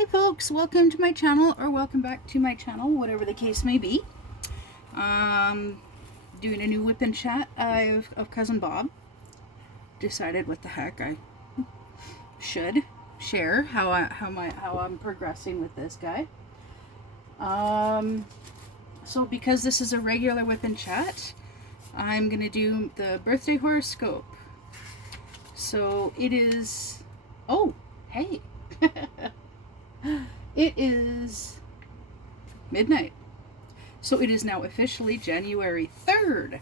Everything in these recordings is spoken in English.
Hey folks, welcome to my channel, or welcome back to my channel, whatever the case may be. Doing a new whip and chat of Cousin Bob. Decided what the heck I should share how I'm progressing with this guy. So because this is a regular whip and chat, I'm gonna do the birthday horoscope. So it is, oh hey. It is midnight. So it is now officially January 3rd.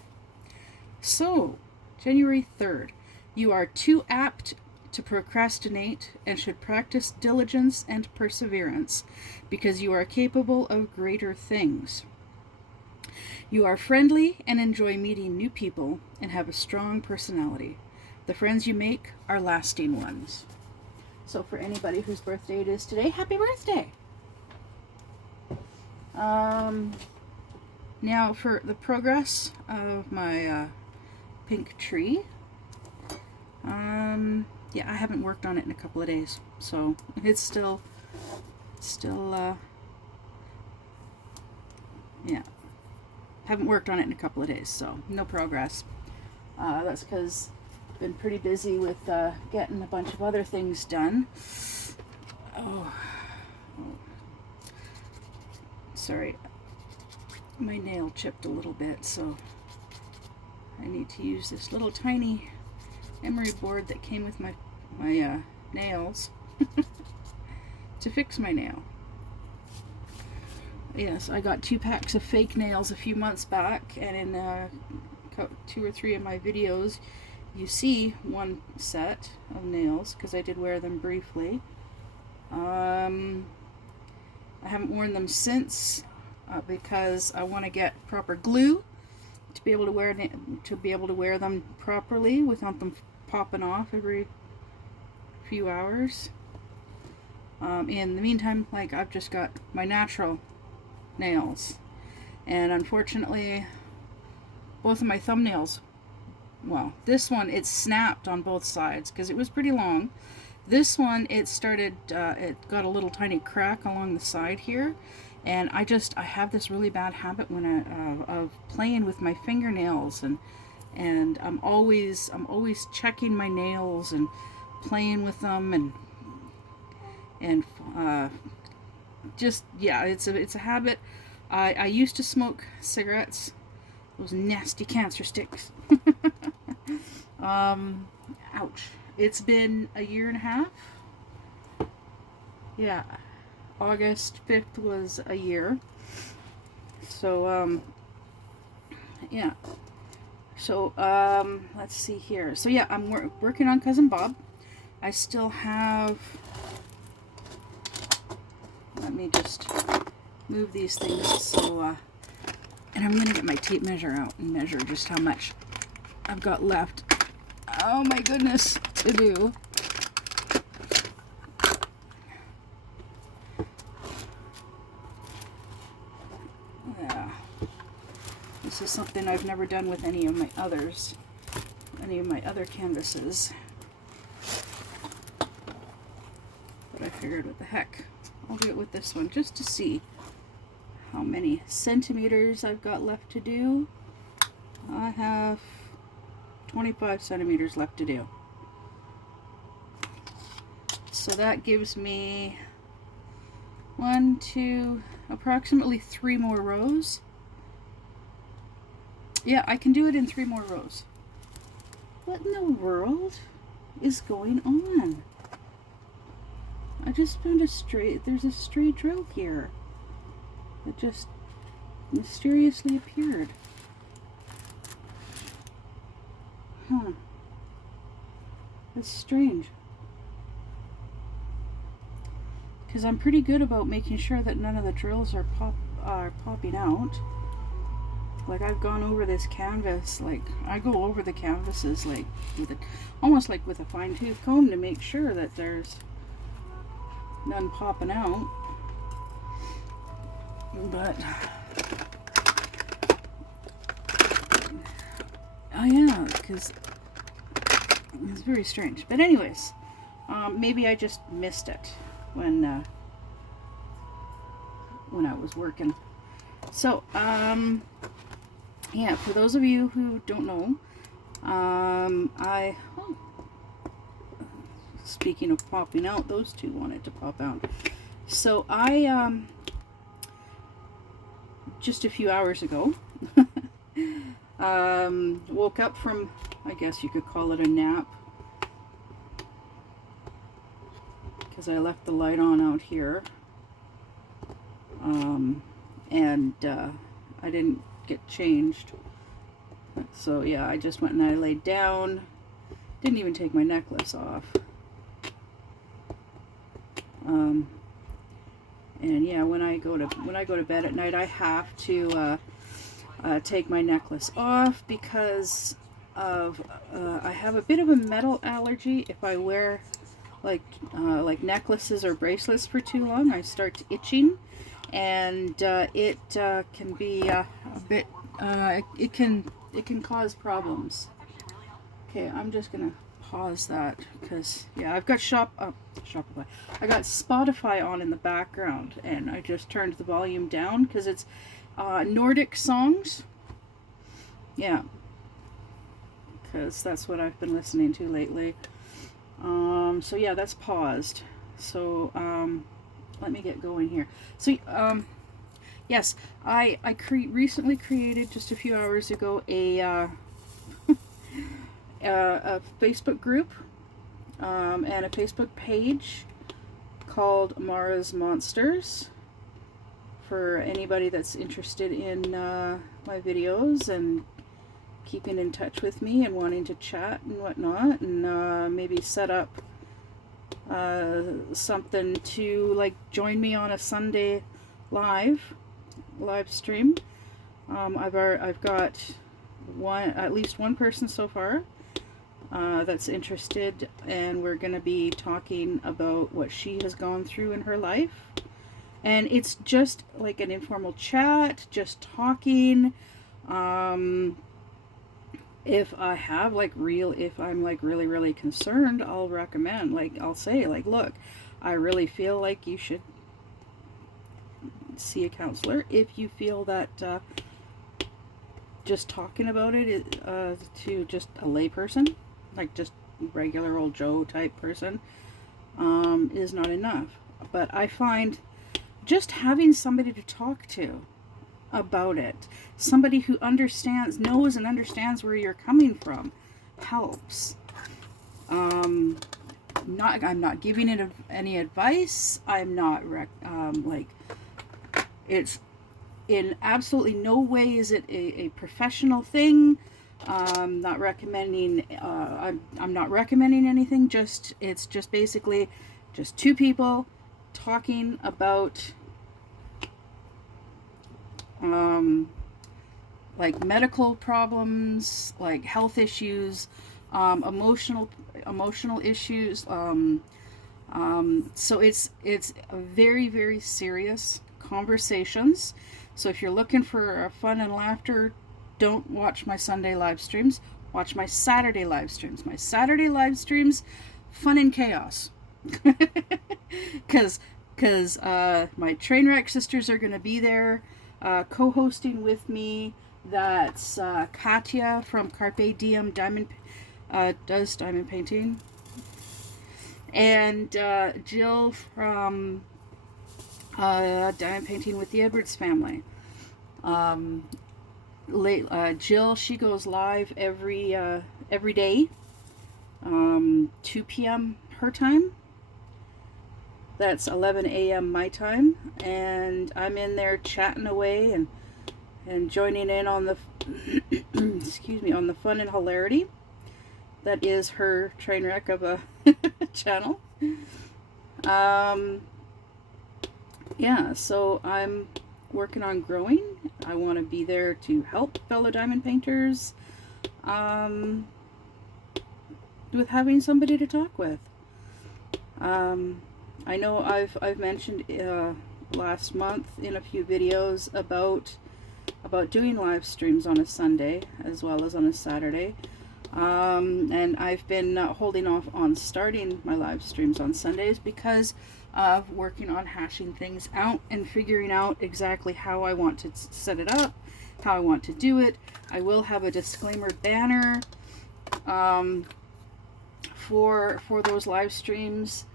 So, January 3rd. You are too apt to procrastinate and should practice diligence and perseverance because you are capable of greater things. You are friendly and enjoy meeting new people and have a strong personality. The friends you make are lasting ones. So for anybody whose birthday it is today, happy birthday! Now for the progress of my pink tree. Yeah, I haven't worked on it in a couple of days, so it's still, yeah, haven't worked on it in a couple of days, so no progress. That's because been pretty busy with getting a bunch of other things done. Oh, sorry, my nail chipped a little bit, so I need to use this little tiny emery board that came with my nails to fix my nail. Yes, I got 2 packs of fake nails a few months back, and in 2 or 3 of my videos you see one set of nails because I did wear them briefly. I haven't worn them since because I want to get proper glue to be able to wear them properly without them popping off every few hours. In the meantime, like, I've just got my natural nails, and unfortunately both of my thumbnails, well, this one, it snapped on both sides because it was pretty long. This one, it started, it got a little tiny crack along the side here, and I have this really bad habit when of playing with my fingernails, and I'm always checking my nails and playing with them, and just, yeah, it's a habit. I used to smoke cigarettes, those nasty cancer sticks. Ouch. It's been a year and a half. Yeah. August 5th was a year. So, yeah. So, let's see here. So, yeah, I'm working on Cousin Bob. I still have... Let me just move these things so, and I'm going to get my tape measure out and measure just how much I've got left. Oh my goodness, to do. Yeah. This is something I've never done with any of my other canvases. But I figured, what the heck, I'll do it with this one just to see how many centimeters I've got left to do. I have 25 centimeters left to do. So that gives me approximately 3 more rows. Yeah, I can do it in 3 more rows. What in the world is going on? I just found there's a stray drill here. It just mysteriously appeared. Huh. That's strange. Because I'm pretty good about making sure that none of the drills are popping out. Like, I've gone over this canvas, like, I go over the canvases, like, almost like with a fine-tooth comb to make sure that there's none popping out. But, oh yeah, because it's very strange. But anyways, maybe I just missed it when when I was working. So, yeah, for those of you who don't know, speaking of popping out, those two wanted to pop out. So I, just a few hours ago, woke up from, I guess you could call it a nap, because I left the light on out here, and I didn't get changed. So yeah, I just went and I laid down. Didn't even take my necklace off. And yeah, when I go to bed at night, I have to take my necklace off because of I have a bit of a metal allergy. If I wear like necklaces or bracelets for too long, I start itching, and it can be a bit. It can cause problems. Okay, I'm just gonna pause that because yeah, I've got I got Spotify on in the background, and I just turned the volume down because it's Nordic songs. Yeah, because that's what I've been listening to lately. So yeah, that's paused. So let me get going here. So yes, I recently created just a few hours ago a Facebook group and a Facebook page called Mara's Monsters for anybody that's interested in my videos and keeping in touch with me and wanting to chat and whatnot, and maybe set up something to like join me on a Sunday live stream. I've got at least one person so far that's interested, and we're going to be talking about what she has gone through in her life. And it's just like an informal chat, just talking. If I'm like really concerned, I'll recommend, like, I'll say, like, look, I really feel like you should see a counselor if you feel that just talking about it to just a lay person, like just regular old Joe type person, is not enough. But I find just having somebody to talk to about it, somebody who knows and understands where you're coming from, helps. I'm not giving it any advice. I'm not it's in absolutely no way is it a professional thing. Not recommending. I'm not recommending anything. It's just basically just two people talking about like medical problems, like health issues, emotional issues. So it's very, very serious conversations. So if you're looking for fun and laughter, don't watch my Sunday live streams. Watch my Saturday live streams. My Saturday live streams, fun and chaos. Because my Trainwreck sisters are going to be there co-hosting with me. That's Katya from Carpe Diem does diamond painting, and Jill from Diamond Painting with the Edwards family. Jill, she goes live every day, 2 p.m. her time. That's 11 a.m. my time, and I'm in there chatting away and joining in on the excuse me, on the fun and hilarity that is her train wreck of a channel. Yeah, so I'm working on growing. I want to be there to help fellow diamond painters with having somebody to talk with. I know I've mentioned last month in a few videos about doing live streams on a Sunday as well as on a Saturday. And I've been holding off on starting my live streams on Sundays because of working on hashing things out and figuring out exactly how I want to set it up, how I want to do it. I will have a disclaimer banner for those live streams,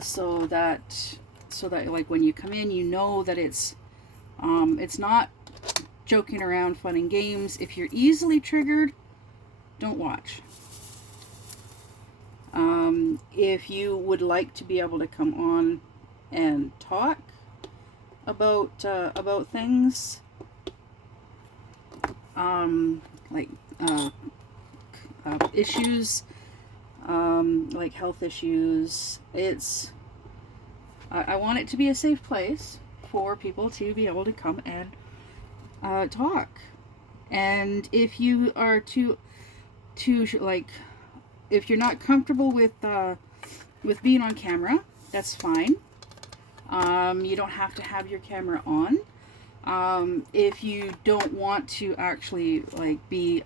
so that like when you come in, you know that it's not joking around, fun and games. If you're easily triggered, don't watch. If you would like to be able to come on and talk about things, like issues, like health issues, I want it to be a safe place for people to be able to come and talk. And if you are too like, if you're not comfortable with being on camera, that's fine. You don't have to have your camera on. If you don't want to actually be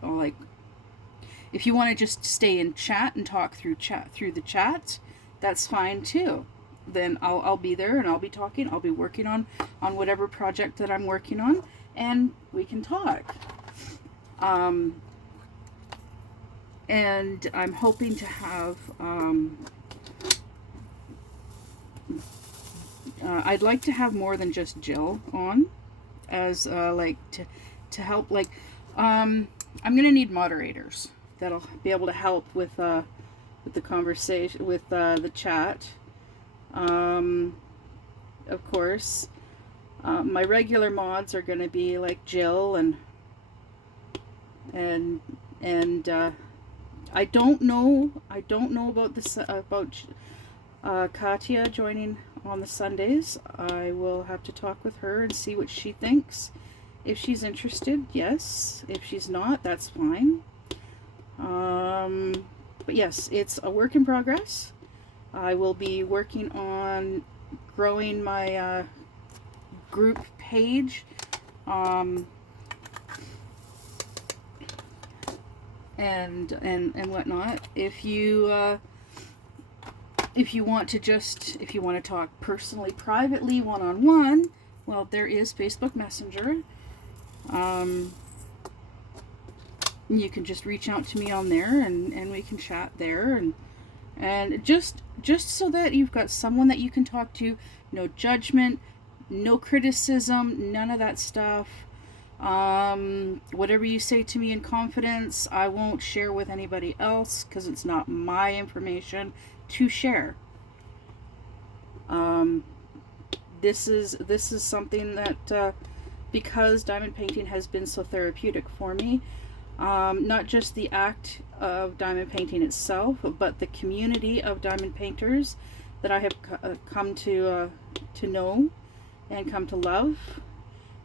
if you want to just stay in chat and talk through the chat, that's fine too. Then I'll be there and I'll be talking. I'll be working on whatever project that I'm working on, and we can talk. And I'm hoping to have, I'd like to have more than just Jill on, as to help. I'm gonna need moderators that'll be able to help with the conversation, with the chat. Of course, my regular mods are gonna be like Jill and I don't know about this about Katya joining on the Sundays. I will have to talk with her and see what she thinks. If she's interested, yes. If she's not, that's fine. But yes, it's a work in progress. I will be working on growing my group page. And whatnot. If you want to talk personally, privately, one-on-one, well, there is Facebook Messenger. You can just reach out to me on there, and we can chat there, and just so that you've got someone that you can talk to. No judgment, no criticism, none of that stuff. Whatever you say to me in confidence, I won't share with anybody else because it's not my information to share. This is something that because diamond painting has been so therapeutic for me, not just the act of diamond painting itself, but the community of diamond painters that I have come to know and come to love.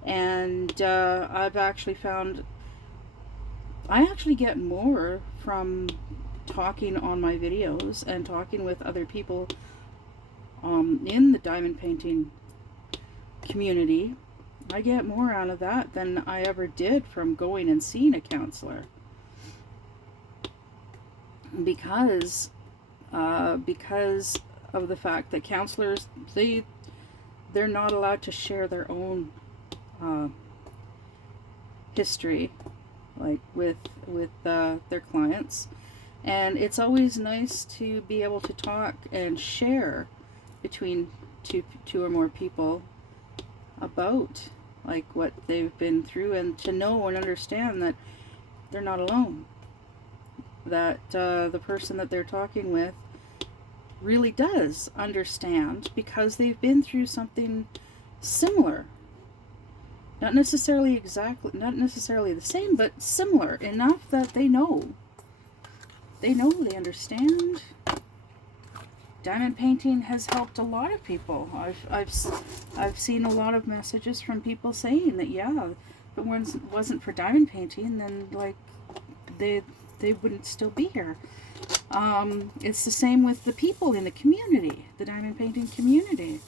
And I've actually found I actually get more from talking on my videos and talking with other people in the diamond painting community. I get more out of that than I ever did from going and seeing a counselor, because of the fact that counselors, they're not allowed to share their own history, like with their clients, and it's always nice to be able to talk and share between two or more people about like what they've been through, and to know and understand that they're not alone, that the person that they're talking with really does understand because they've been through something similar. Not necessarily the same, but similar enough that they know, they understand. Diamond painting has helped a lot of people. I've seen a lot of messages from people saying that, yeah, if it wasn't for diamond painting, then like they wouldn't still be here. It's the same with the people in the community, the diamond painting community.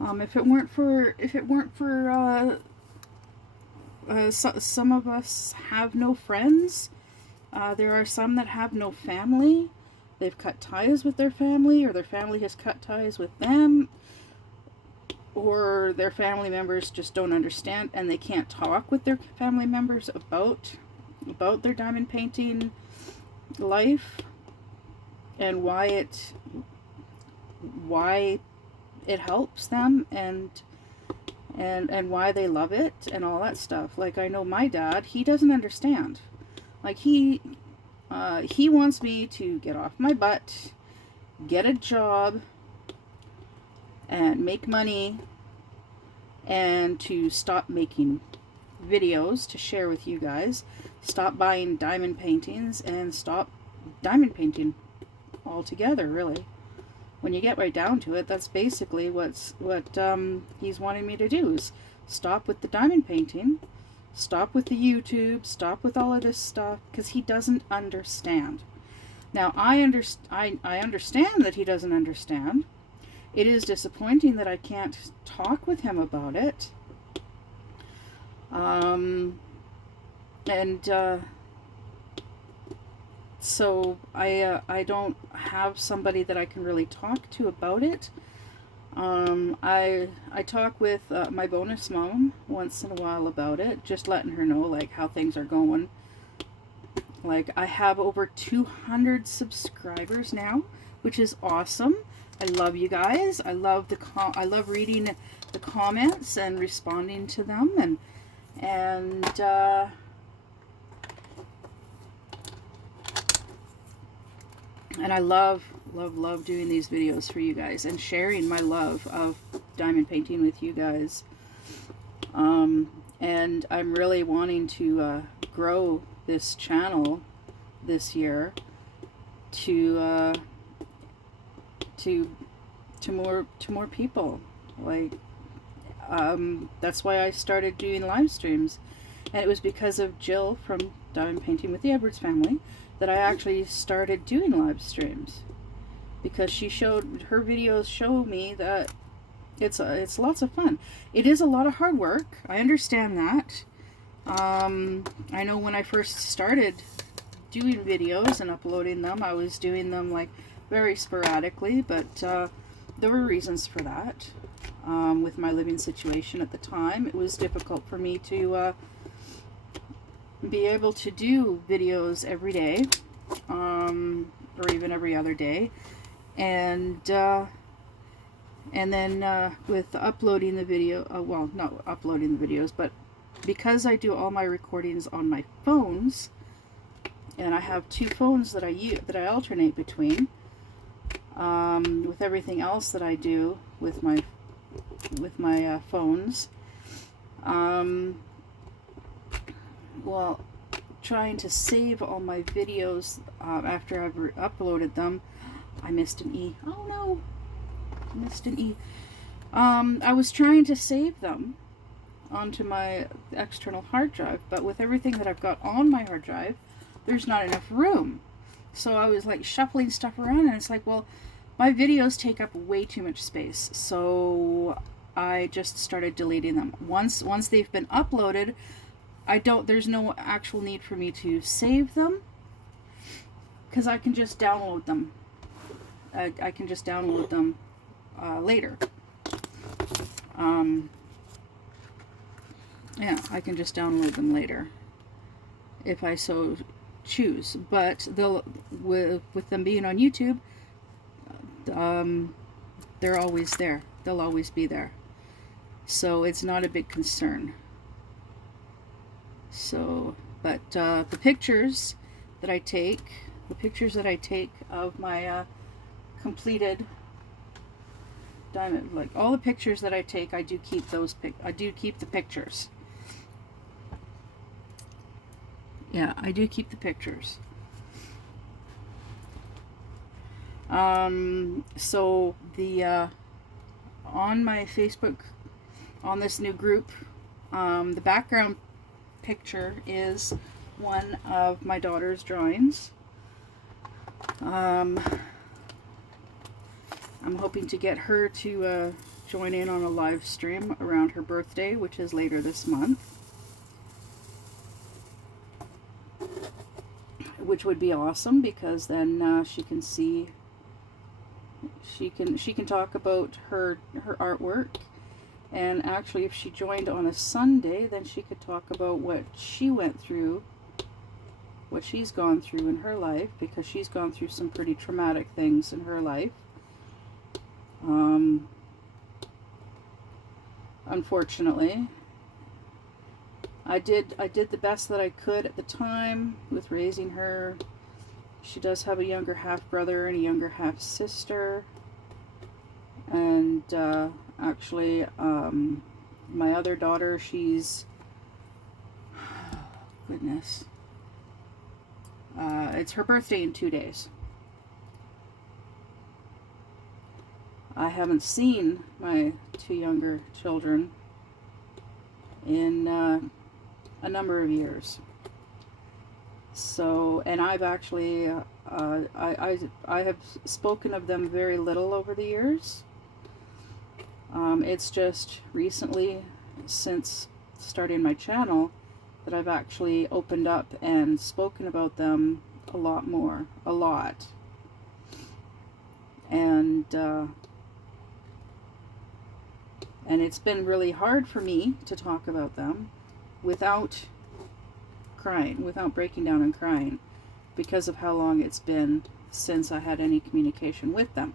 If it weren't for some of us have no friends There are some that have no family. They've cut ties with their family, or their family has cut ties with them, or their family members just don't understand and they can't talk with their family members about their diamond painting life and why it helps them, and why they love it and all that stuff. Like, I know my dad, he doesn't understand. Like, he wants me to get off my butt, get a job, and make money, and to stop making videos to share with you guys, stop buying diamond paintings, and stop diamond painting altogether, really. When you get right down to it, that's basically what he's wanting me to do, is stop with the diamond painting, stop with the YouTube, stop with all of this stuff, because he doesn't understand. Now, I understand that he doesn't understand. It is disappointing that I can't talk with him about it. So I don't have somebody that I can really talk to about it. I talk with my bonus mom once in a while about it, just letting her know like how things are going. Like, I have over 200 subscribers now, which is awesome. I love you guys. I love I love reading the comments and responding to them, and I love doing these videos for you guys and sharing my love of diamond painting with you guys. And I'm really wanting to grow this channel this year to more people. Like, that's why I started doing live streams, and it was because of Jill from Diamond Painting with the Edwards family that I actually started doing live streams, because she showed, her videos show me that it's lots of fun. It is a lot of hard work. I understand that. I know when I first started doing videos and uploading them, I was doing them like very sporadically, but there were reasons for that. With my living situation at the time, it was difficult for me to be able to do videos every day, or even every other day, and then with uploading the video, well, not uploading the videos, but because I do all my recordings on my phones, and I have two phones that I alternate between, with everything else that I do with my phones, well, trying to save all my videos after I've uploaded them. I missed an E. Oh no, I missed an E. I was trying to save them onto my external hard drive, but with everything that I've got on my hard drive, there's not enough room. So I was like shuffling stuff around, and it's like, well, my videos take up way too much space, so I just started deleting them. Once they've been uploaded, there's no actual need for me to save them, because I can just download them. I can just download them later. Yeah, I can just download them later if I so choose. But with them being on YouTube, they're always there. They'll always be there. So it's not a big concern. So, but the pictures that I take of my completed diamond, like all the pictures that I take, I do keep the pictures. Yeah, I do keep the pictures. So the on my Facebook, on this new group, the background picture is one of my daughter's drawings. I'm hoping to get her to join in on a live stream around her birthday, which is later this month, which would be awesome, because then she can see, she can talk about her artwork. And actually, if she joined on a Sunday, then she could talk about what she went through, what she's gone through in her life, because she's gone through some pretty traumatic things in her life. Unfortunately, I did the best that I could at the time with raising her. She does have a younger half brother and a younger half sister, and actually, my other daughter, she's, goodness, it's her birthday in 2 days. I haven't seen my 2 younger children in a number of years. So, and I've actually, I have spoken of them very little over the years. It's just recently, since starting my channel, that I've actually opened up and spoken about them a lot more, a lot. And it's been really hard for me to talk about them without crying, without breaking down and crying, because of how long it's been since I had any communication with them.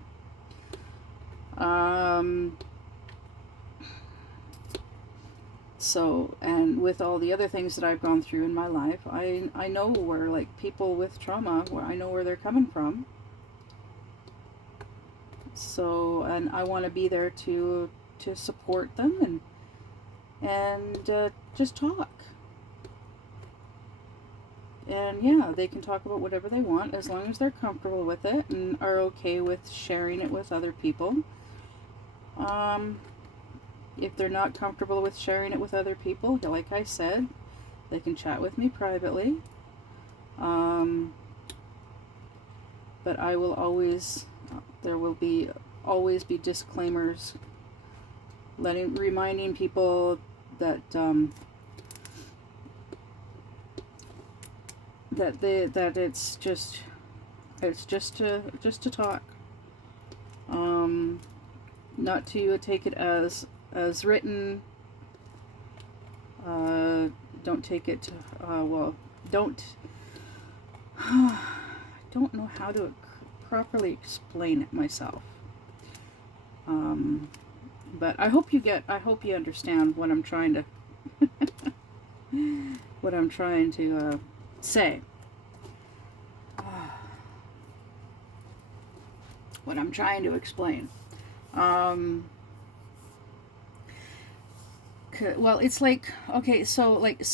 So, and with all the other things that I've gone through in my life, I know where, like, people with trauma, where I know where they're coming from. So, and I want to be there to support them and just talk. And yeah, they can talk about whatever they want as long as they're comfortable with it and are okay with sharing it with other people. If they're not comfortable with sharing it with other people, like I said, they can chat with me privately. But I will always, there will always be disclaimers, reminding people that that it's just to talk. Not to take it as written. Don't take it well, don't know how to properly explain it myself. But I hope you understand what I'm trying to say. What I'm trying to explain. Well, it's like, okay, so like,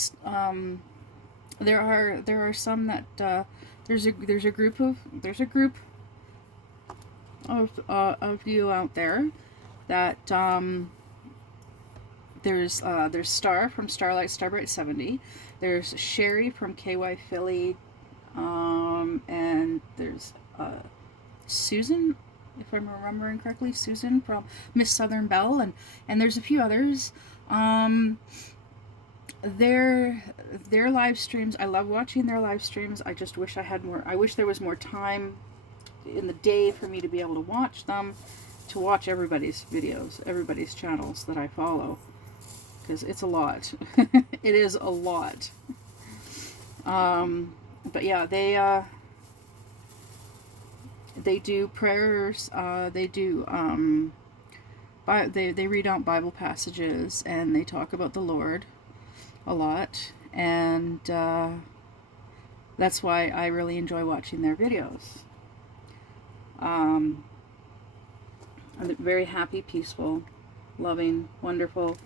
there are some that there's a group of you out there that there's Star from Starbright 70, there's Sherry from KY Philly, and there's Susan, if I'm remembering correctly, Susan from Miss Southern Belle, and there's a few others. Their live streams, I love watching their live streams. I just wish I wish there was more time in the day for me to be able to watch them, to watch everybody's videos, everybody's channels that I follow, because it's a lot. It is a lot. But yeah, they do prayers, they do they read out Bible passages, and they talk about the Lord a lot, and that's why I really enjoy watching their videos. Very happy, peaceful, loving, wonderful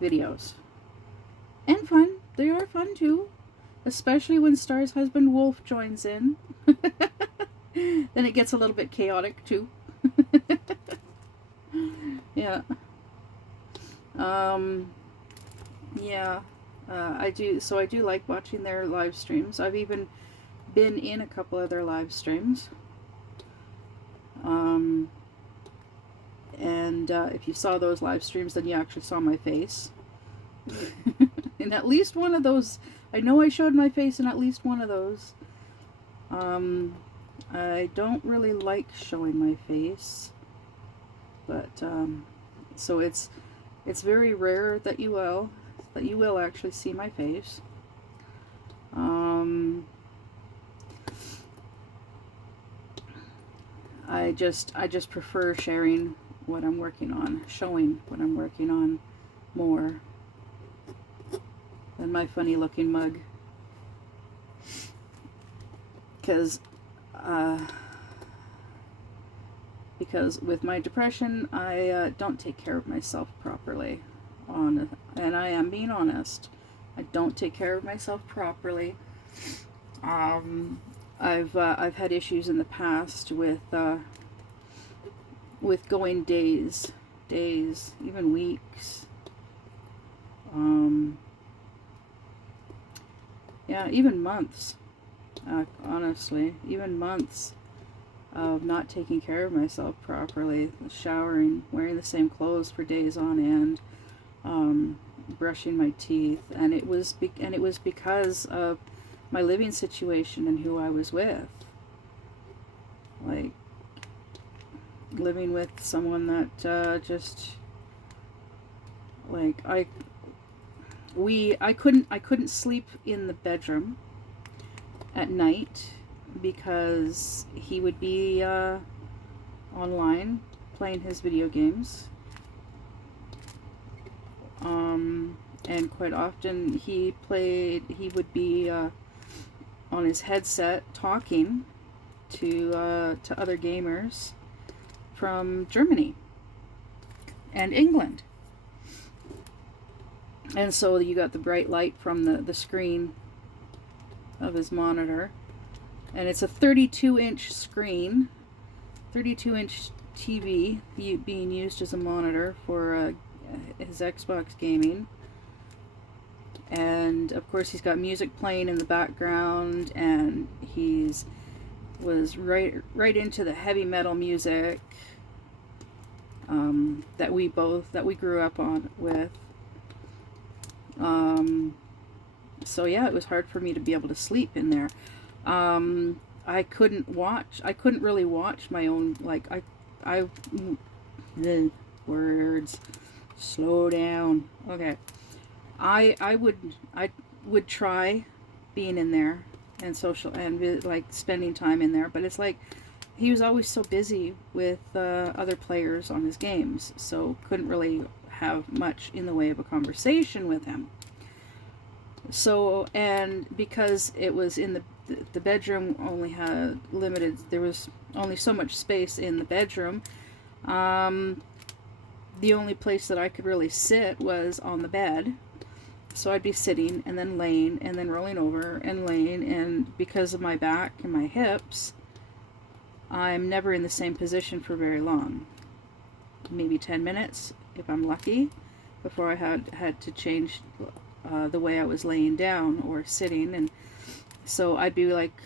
videos. And fun. They are fun too. Especially when Star's husband Wolf joins in. Then it gets a little bit chaotic too. Yeah. Yeah. I do like watching their live streams. I've even been in a couple of their live streams. And if you saw those live streams, then you actually saw my face. In at least one of those. I know I showed my face in at least one of those. I don't really like showing my face, but so it's very rare that you will actually see my face. I just prefer sharing what I'm working on, showing what I'm working on more than my funny looking mug. Because with my depression, I don't take care of myself properly. And I am being honest. I don't take care of myself properly. I've had issues in the past with going days, even weeks. Yeah, even months. Honestly, even months of not taking care of myself properly, showering, wearing the same clothes for days on end, brushing my teeth, and it was because of my living situation and who I was with. Like living with someone that just like I couldn't sleep in the bedroom at night because he would be online playing his video games. And quite often he would be on his headset talking to other gamers from Germany and England. And so you got the bright light from the screen of his monitor. And it's a 32-inch screen, 32-inch TV being used as a monitor for his Xbox gaming. And of course he's got music playing in the background, and was right into the heavy metal music that we grew up with. So yeah, it was hard for me to be able to sleep in there. I couldn't really watch my own, like, the words, slow down. Okay. I would try being in there and social and like spending time in there, but it's like he was always so busy with other players on his games, so couldn't really have much in the way of a conversation with him. So, and because it was in the bedroom only had limited, there was only so much space in the bedroom, the only place that I could really sit was on the bed. So I'd be sitting and then laying and then rolling over and laying, and because of my back and my hips, I'm never in the same position for very long. Maybe 10 minutes if I'm lucky before I had to change the way I was laying down or sitting. And so I'd be like,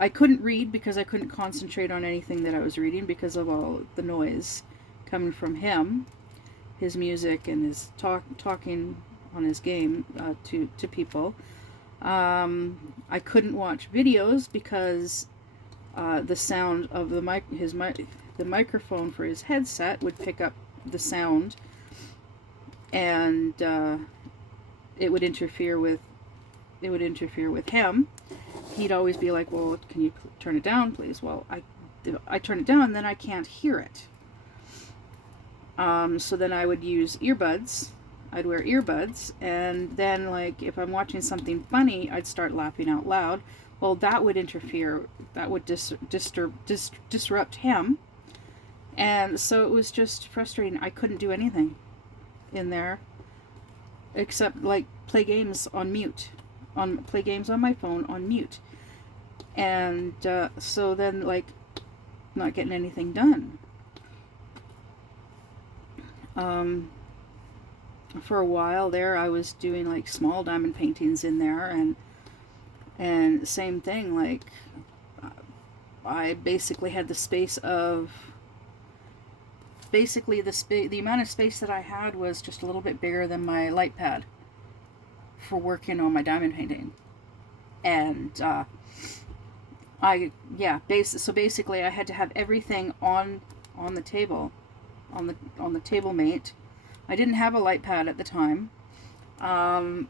I couldn't read because I couldn't concentrate on anything that I was reading because of all the noise coming from him, his music, and his talking on his game to people. I couldn't watch videos because the sound of the microphone for his headset would pick up the sound, and it would interfere with him. He'd always be like, "Well, can you turn it down, please?" Well, I turn it down, and then I can't hear it. So then I would use earbuds. I'd wear earbuds, and then, like, if I'm watching something funny, I'd start laughing out loud. Well, that would interfere. That would disrupt him. And so it was just frustrating. I couldn't do anything in there except, like, play games on mute. Play games on my phone on mute. And so then, like, not getting anything done. For a while there, I was doing like small diamond paintings in there, and same thing, like I basically had the space of the amount of space that I had was just a little bit bigger than my light pad for working on my diamond painting. And So basically I had to have everything on the table, on the table mate. I didn't have a light pad at the time. And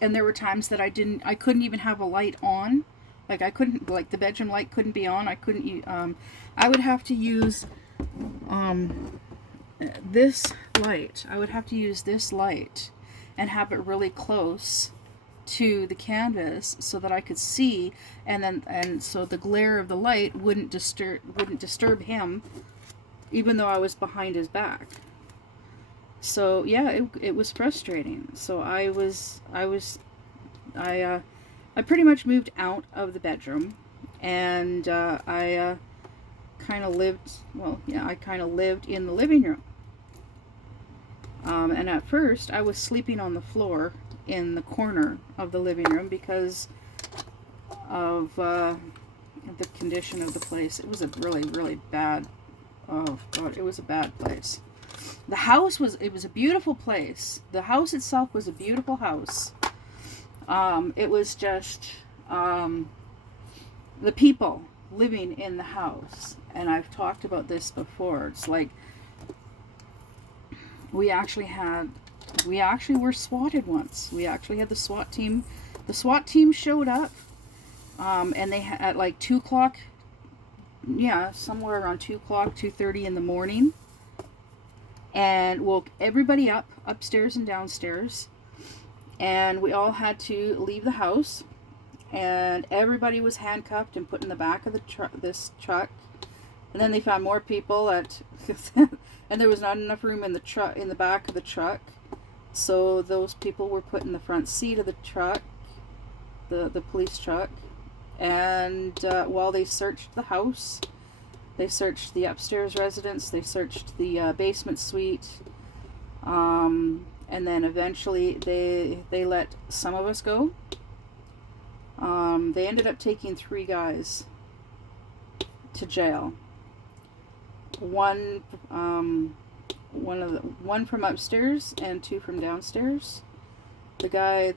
there were times that I couldn't even have a light on. Like I couldn't, like the bedroom light couldn't be on. I would have to use this light. I would have to use this light and have it really close to the canvas so that I could see, and so the glare of the light wouldn't disturb him, even though I was behind his back. So yeah, it was frustrating. So I pretty much moved out of the bedroom, and I kind of lived, I kind of lived in the living room. And at first I was sleeping on the floor in the corner of the living room because of the condition of the place. It was a really, really bad, oh God, it was a bad place. The house it was a beautiful place. The house itself was a beautiful house. It was just the people living in the house. And I've talked about this before. It's like we actually were swatted once. We actually had the SWAT team. The SWAT team showed up, and they had at like 2 o'clock, somewhere around 2 o'clock, 2:30 in the morning, and woke everybody up upstairs and downstairs, and we all had to leave the house, and everybody was handcuffed and put in the back of this truck. And then they found more people and there was not enough room in the back of the truck, so those people were put in the front seat of the truck, the police truck. And while they searched the house, they searched the upstairs residence, they searched the basement suite, and then eventually they let some of us go. They ended up taking 3 guys to jail. One from upstairs and 2 from downstairs. The guy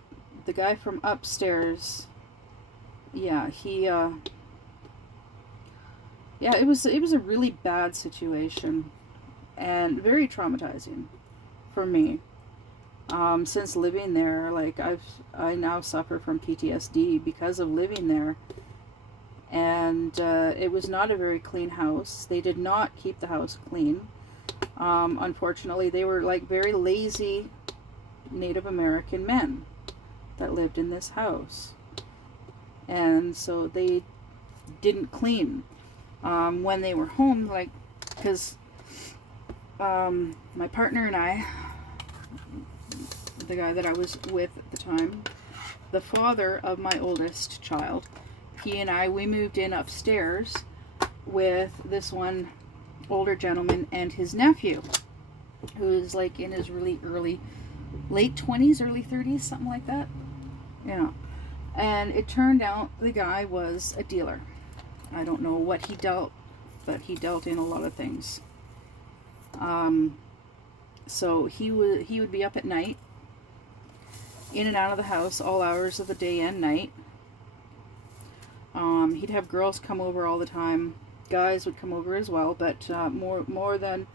from upstairs, it was a really bad situation and very traumatizing for me. Since living there, like I now suffer from PTSD because of living there. And it was not a very clean house. They did not keep the house clean. Unfortunately, they were like very lazy Native American men that lived in this house. And so they didn't clean when they were home, like, because my partner and I, the guy that I was with at the time, the father of my oldest child, he and we moved in upstairs with this one older gentleman and his nephew, who's like in his really late 20s, early 30s, something like that. Yeah. And it turned out the guy was a dealer. I don't know what he dealt, but he dealt in a lot of things. So he would be up at night, in and out of the house all hours of the day and night. He'd have girls come over all the time. Guys would come over as well, but more than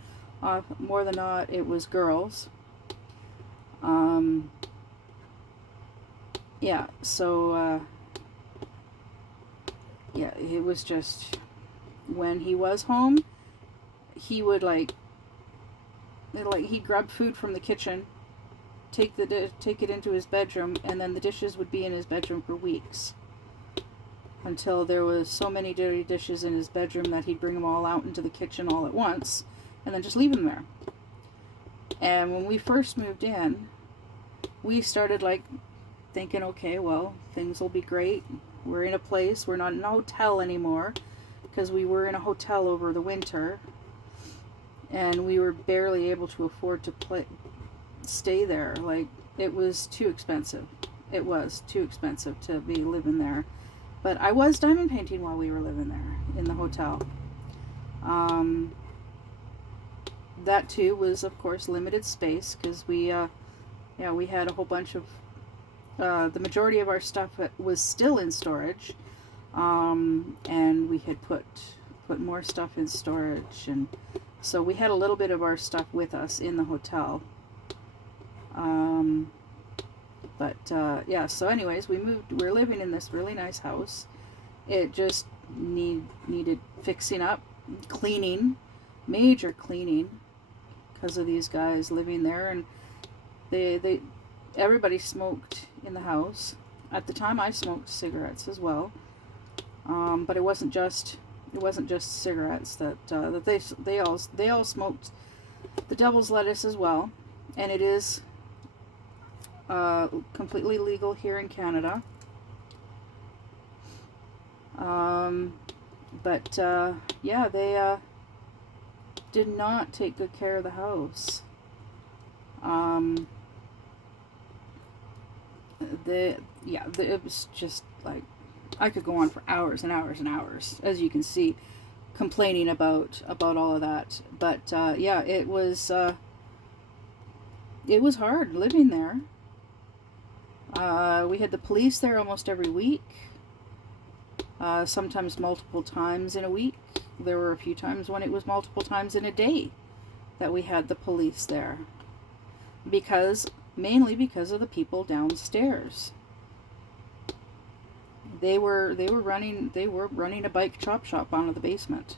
not, it was girls. It was just, when he was home, he would he'd grab food from the kitchen, take it into his bedroom, and then the dishes would be in his bedroom for weeks, until there was so many dirty dishes in his bedroom that he'd bring them all out into the kitchen all at once, and then just leave them there. And when we first moved in, we started thinking, okay, well, things will be great. We're in a place, we're not in a hotel anymore, because we were in a hotel over the winter, and we were barely able to afford to stay there. It was too expensive. It was too expensive to be living there. But I was diamond painting while we were living there in the hotel. That too was, of course, limited space, because we had a whole bunch of the majority of our stuff was still in storage, and we had put more stuff in storage, and so we had a little bit of our stuff with us in the hotel. Yeah, so anyways, we're living in this really nice house. It just needed fixing up, cleaning, major cleaning, because of these guys living there, and everybody smoked in the house. At the time, I smoked cigarettes as well, but it wasn't just cigarettes that they all smoked the devil's lettuce as well, and it is completely legal here in Canada. Yeah, they did not take good care of the house. It was just like, I could go on for hours and hours and hours, as you can see, complaining about all of that. But yeah, it was hard living there. We had the police there almost every week, sometimes multiple times in a week. There were a few times when it was multiple times in a day that we had the police there, mainly because of the people downstairs. They were running a bike chop shop out of the basement.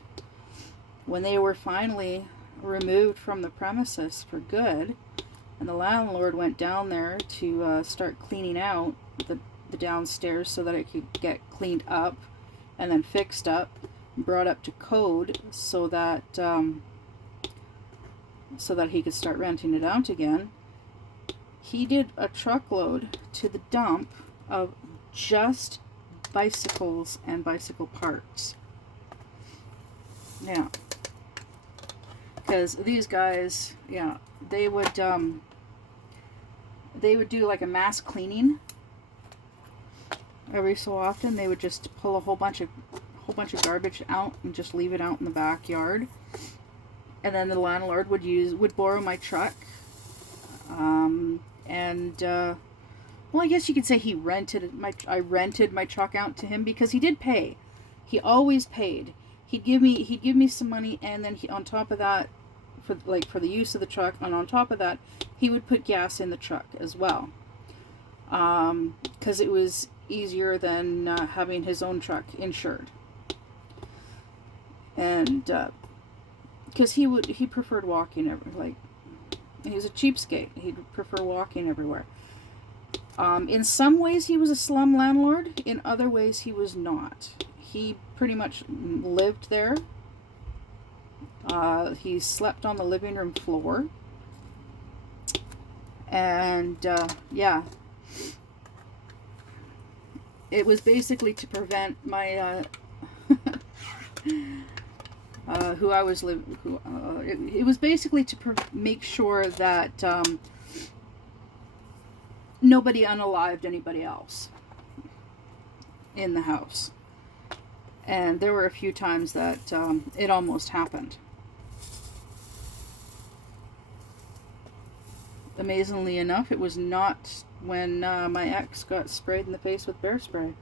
When they were finally removed from the premises for good, and the landlord went down there to start cleaning out the downstairs so that it could get cleaned up and then fixed up, brought up to code, so that he could start renting it out again. He did a truckload to the dump of just bicycles and bicycle parts. Yeah, because these guys, yeah, they would do like a mass cleaning every so often. They would just pull a whole bunch of garbage out and just leave it out in the backyard, and then the landlord would borrow my truck, well, I guess you could say I rented my truck out to him, because he did pay. He always paid. He'd give me some money, and then on top of that, for the use of the truck, and on top of that, he would put gas in the truck as well, because it was easier than having his own truck insured, and because he preferred walking he was a cheapskate. He'd prefer walking everywhere. In some ways he was a slum landlord, in other ways he was not. He pretty much lived there. He slept on the living room floor. And yeah, it was basically to prevent my it was basically to make sure that nobody unalived anybody else in the house. And there were a few times that it almost happened. Amazingly enough, it was not when my ex got sprayed in the face with bear spray.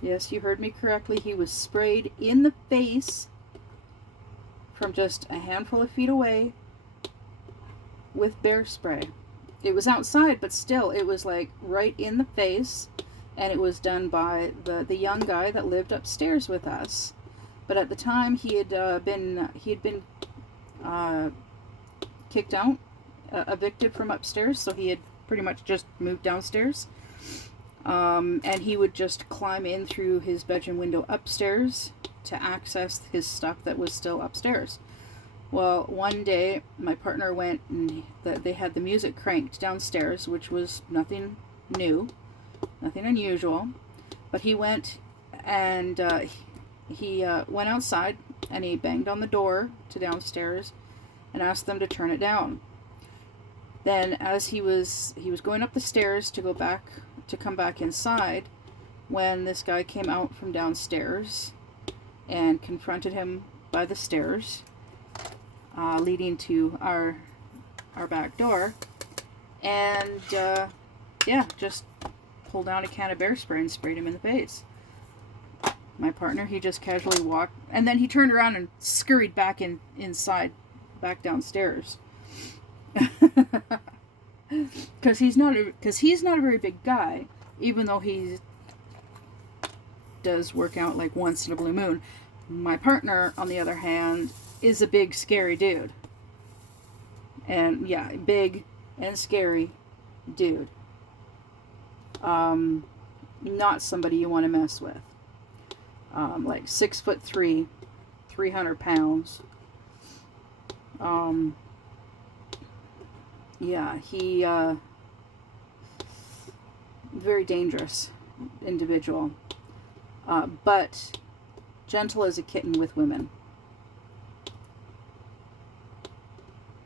Yes, you heard me correctly. He was sprayed in the face from just a handful of feet away with bear spray. It was outside, but still, it was like right in the face, and it was done by the young guy that lived upstairs with us. But at the time, he had been kicked out, evicted from upstairs, so he had pretty much just moved downstairs. And he would just climb in through his bedroom window upstairs to access his stuff that was still upstairs. Well, one day my partner went, and they had the music cranked downstairs, which was nothing new, nothing unusual. But he went, and he went outside, and he banged on the door to downstairs and asked them to turn it down. Then, as he was going up the stairs to come back inside, when this guy came out from downstairs and confronted him by the stairs leading to our back door, and yeah, just pulled down a can of bear spray and sprayed him in the face. My partner, he just casually walked, and then he turned around and scurried back back downstairs. Because he's not a very big guy, even though he does work out like once in a blue moon. My partner, on the other hand, is a big, scary dude. And yeah, big and scary dude. Not somebody you want to mess with. Like 6'3", 300 pounds. Yeah, he, very dangerous individual. But gentle as a kitten with women.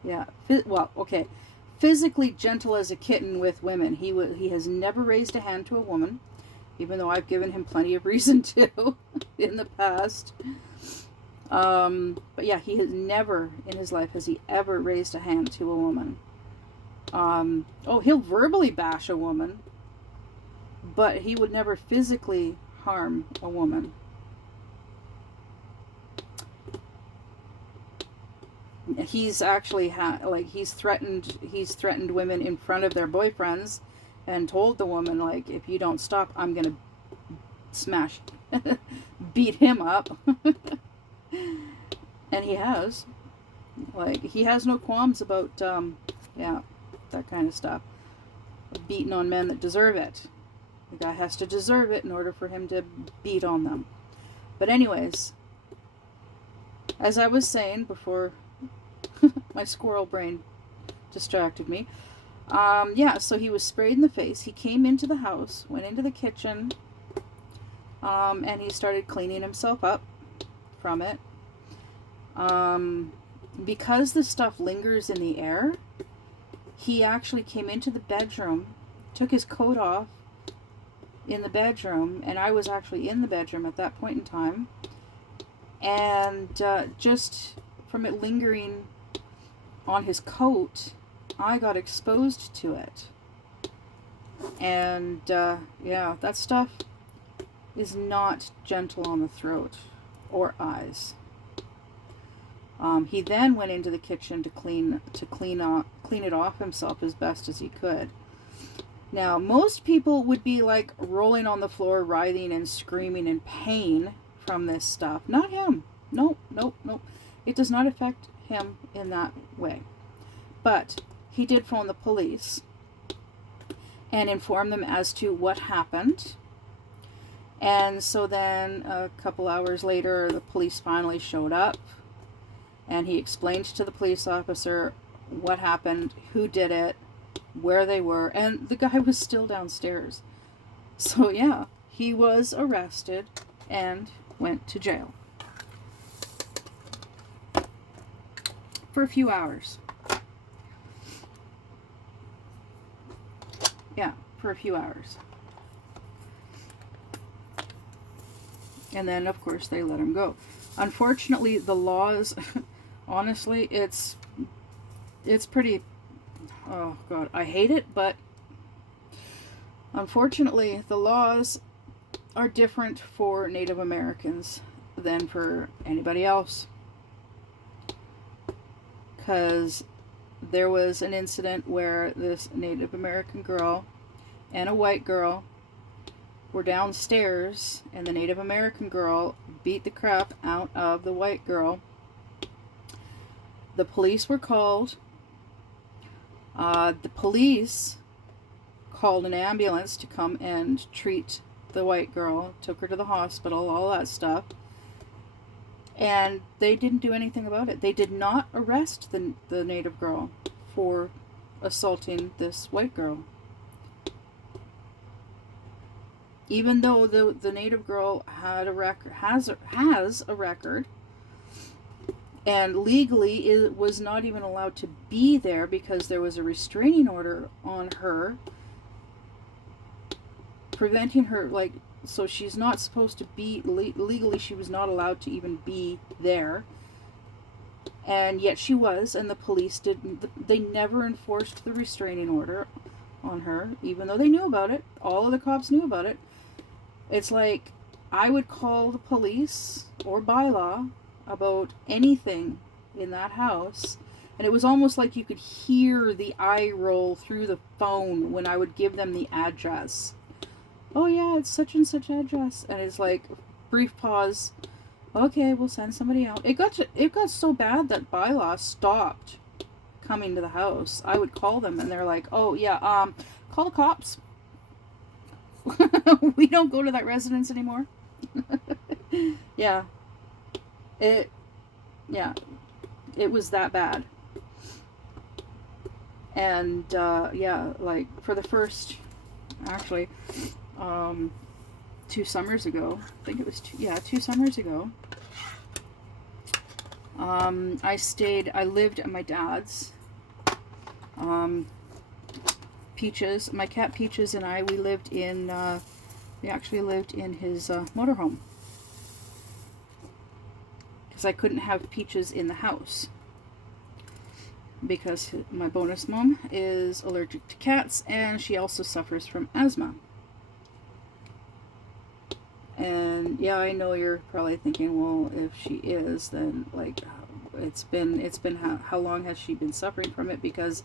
Yeah, well, okay. Physically gentle as a kitten with women. He has never raised a hand to a woman, even though I've given him plenty of reason to in the past. But yeah, he has never in his life has he ever raised a hand to a woman. He'll verbally bash a woman, but he would never physically harm a woman. He's actually he's threatened women in front of their boyfriends, and told the woman, like, if you don't stop, I'm gonna smash, beat him up. And he has, like, he has no qualms about that kind of stuff, beating on men that deserve it. The guy has to deserve it in order for him to beat on them. But anyways, as I was saying before, my squirrel brain distracted me. So he was sprayed in the face. He came into the house, went into the kitchen, and he started cleaning himself up from it. Because the stuff lingers in the air, he actually came into the bedroom, took his coat off in the bedroom, and I was actually in the bedroom at that point in time, and just from it lingering on his coat, I got exposed to it. And that stuff is not gentle on the throat or eyes. He then went into the kitchen to clean it off himself as best as he could. Now, most people would be like rolling on the floor, writhing and screaming in pain from this stuff. Not him. Nope. It does not affect him in that way. But he did phone the police and inform them as to what happened. And so then a couple hours later, the police finally showed up, and he explained to the police officer what happened, who did it, where they were, and the guy was still downstairs. So yeah, he was arrested and went to jail for a few hours. Yeah, for a few hours. And then, of course, they let him go. Unfortunately, the laws, honestly, it's pretty, oh God, I hate it, but unfortunately, the laws are different for Native Americans than for anybody else. Because there was an incident where this Native American girl and a white girl were downstairs, and the Native American girl beat the crap out of the white girl. The police were called. The police called an ambulance to come and treat the white girl, took her to the hospital, all that stuff. And they didn't do anything about it. They did not arrest the Native girl for assaulting this white girl. Even though the Native girl had a record, has a record, and legally it was not even allowed to be there because there was a restraining order on her, preventing her, like, so she's not supposed to be, legally she was not allowed to even be there, and yet she was, and the police they never enforced the restraining order on her, even though they knew about it. All of the cops knew about it. It's like I would call the police or bylaw about anything in that house, and it was almost like you could hear the eye roll through the phone when I would give them the address. Oh yeah, it's such and such address, and it's like brief pause. Okay, we'll send somebody out. It got so bad that bylaw stopped coming to the house. I would call them, and they're like, "Oh yeah, call the cops. We don't go to that residence anymore." Yeah, it was that bad. And yeah, like for the first, actually, 2 summers ago, I think it was 2 summers ago, I lived at my dad's. Peaches, my cat Peaches and I, we actually lived in his motorhome. Because I couldn't have Peaches in the house. Because my bonus mom is allergic to cats, and she also suffers from asthma. And yeah, I know you're probably thinking, well, if she is, then like, it's been how long has she been suffering from it? Because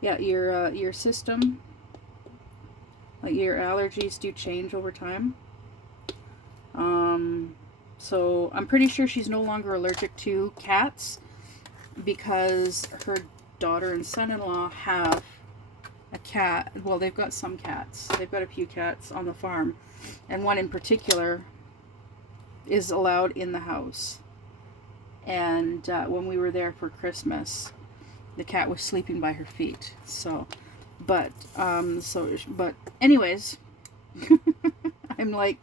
yeah, your system, like your allergies do change over time. So I'm pretty sure she's no longer allergic to cats because her daughter and son-in-law have a cat. Well, they've got some cats. They've got a few cats on the farm, and one in particular is allowed in the house. And when we were there for Christmas, the cat was sleeping by her feet. But anyways, I'm like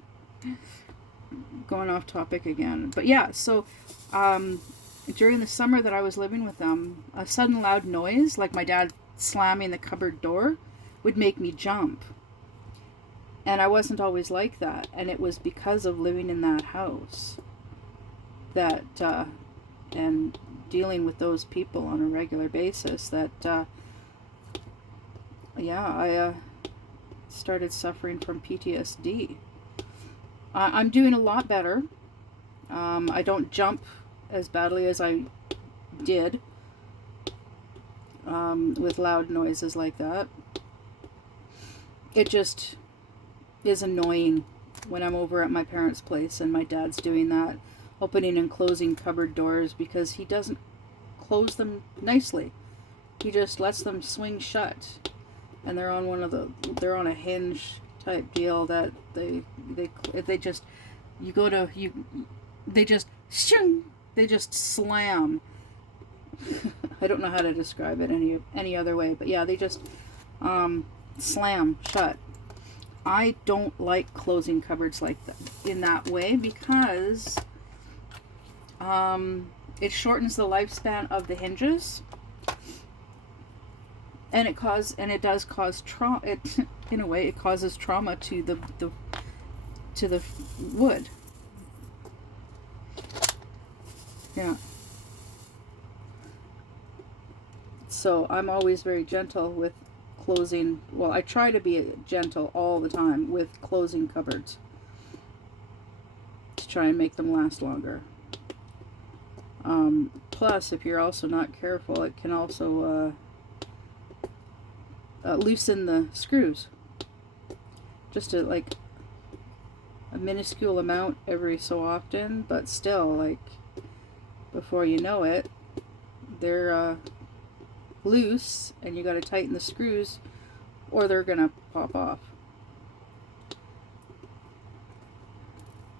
going off topic again. But yeah, so during the summer that I was living with them, a sudden loud noise, like my dad slamming the cupboard door, would make me jump. And I wasn't always like that. And it was because of living in that house that, and dealing with those people on a regular basis, that, I started suffering from PTSD. I'm doing a lot better. I don't jump as badly as I did with loud noises like that. It just is annoying when I'm over at my parents' place and my dad's doing that, opening and closing cupboard doors, because he doesn't close them nicely. He just lets them swing shut, and they're on a hinge type deal that they just they just slam. I don't know how to describe it any other way, but yeah, they just slam shut. I don't like closing cupboards like that in that way, because it shortens the lifespan of the hinges, and it does cause trauma. In a way, it causes trauma to the wood. Yeah. So I'm always very gentle with closing. Well, I try to be gentle all the time with closing cupboards to try and make them last longer. Plus, if you're also not careful, it can also loosen the screws. Just a minuscule amount every so often, but still, like, before you know it, they're loose, and you got to tighten the screws, or they're gonna pop off.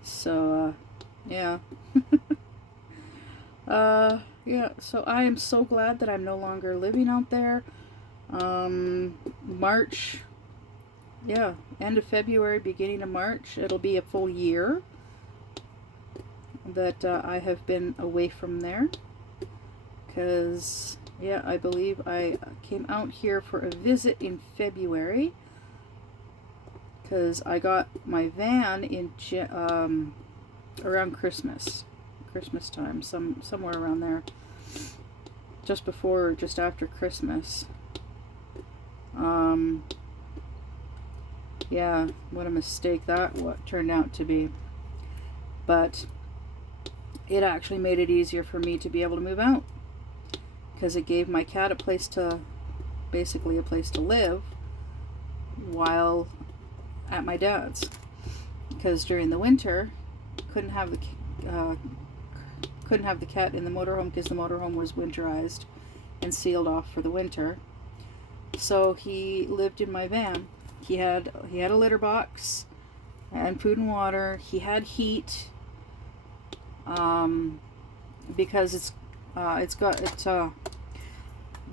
So yeah. Yeah, so I am so glad that I'm no longer living out there. March, yeah, end of February, beginning of March, it'll be a full year that I have been away from there. Because, yeah, I believe I came out here for a visit in February, because I got my van in around Christmas time, somewhere around there, just before or just after Christmas. Yeah, what a mistake that what turned out to be. But it actually made it easier for me to be able to move out, because it gave my cat a place to, basically a place to live while at my dad's. Because during the winter, couldn't have the cat in the motorhome because the motorhome was winterized and sealed off for the winter. So he lived in my van. He had a litter box and food and water. He had heat, because the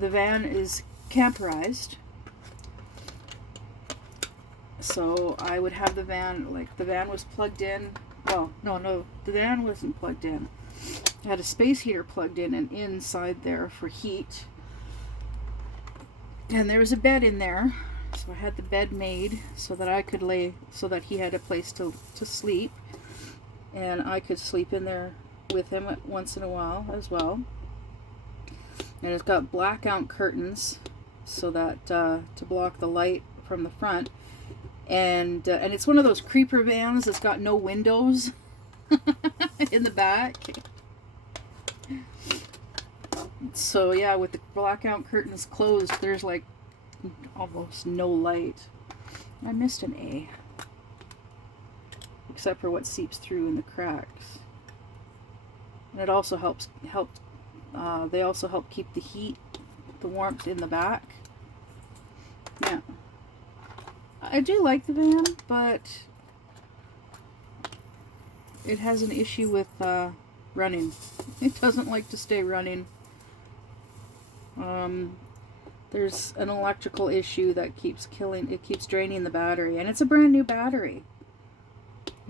van is camperized. So I would have the van, like the van was plugged in. Well, no, the van wasn't plugged in. I had a space heater plugged in and inside there for heat. And there was a bed in there. So I had the bed made so that I could so that he had a place to sleep. And I could sleep in there with him once in a while as well. And it's got blackout curtains so that to block the light from the front. And it's one of those creeper vans that's got no windows in the back. So yeah, with the blackout curtains closed, there's like almost no light. I missed an A, except for what seeps through in the cracks. And it also they also help keep the heat, the warmth in the back. Yeah. I do like the van, but it has an issue with running. It doesn't like to stay running. There's an electrical issue that keeps draining the battery, and it's a brand new battery.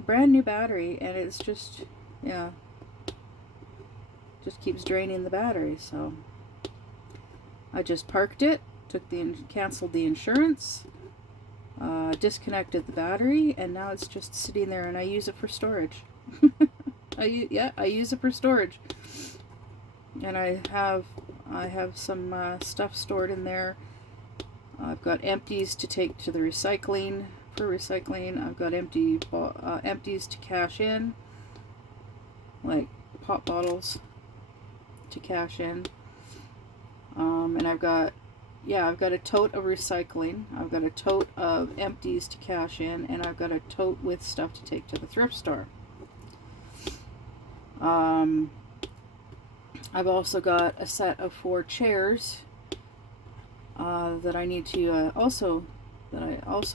And it's just, yeah, just keeps draining the battery. So I just parked it, canceled the insurance, disconnected the battery, and now it's just sitting there, and I use it for storage. I use it for storage, and I have some stuff stored in there. I've got empties to take to the recycling for recycling. I've got empties to cash in, like pop bottles to cash in. And I've got a tote of recycling. I've got a tote of empties to cash in, and I've got a tote with stuff to take to the thrift store. I've also got a set of 4 chairs that I also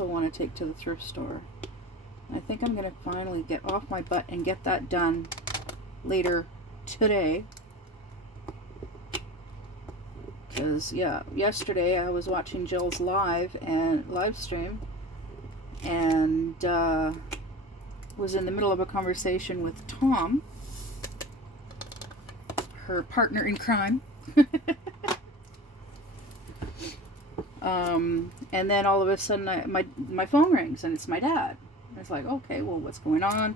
want to take to the thrift store. I think I'm going to finally get off my butt and get that done later today. Because, yeah, yesterday I was watching Jill's live stream, and was in the middle of a conversation with Tom, her partner in crime. And then all of a sudden my phone rings, and it's my dad. It's like, okay, well, what's going on?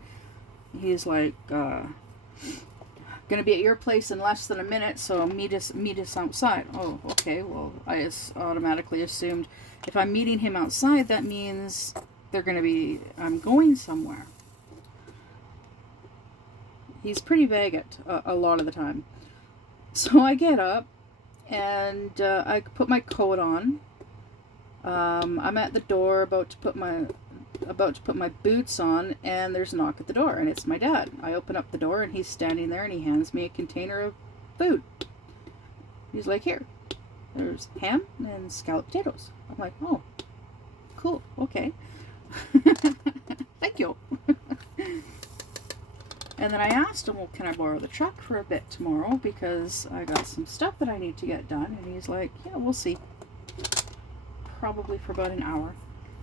He's like, gonna be at your place in less than a minute, so meet us outside. Oh, okay. Well, I just automatically assumed if I'm meeting him outside, that means I'm going somewhere. He's pretty vague a lot of the time. So I get up, and I put my coat on. I'm at the door about to put my boots on, and there's a knock at the door, and it's my dad. I open up the door, and he's standing there, and he hands me a container of food. He's like, here, there's ham and scalloped potatoes. I'm like, oh, cool, okay. Thank you. And then I asked him, well, can I borrow the truck for a bit tomorrow, because I got some stuff that I need to get done. And he's like, yeah, we'll see. Probably for about an hour.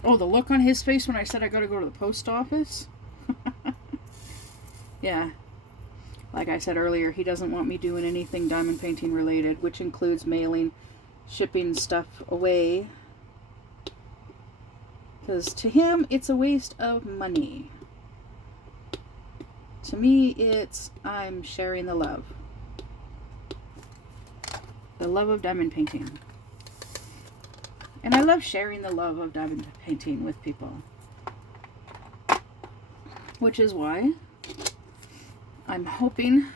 Oh, the look on his face when I said I gotta go to the post office. Yeah. Like I said earlier, he doesn't want me doing anything diamond painting related, which includes mailing, shipping stuff away. Because to him, it's a waste of money. To me, I'm sharing the love. The love of diamond painting. And I love sharing the love of diamond painting with people. which is why I'm hoping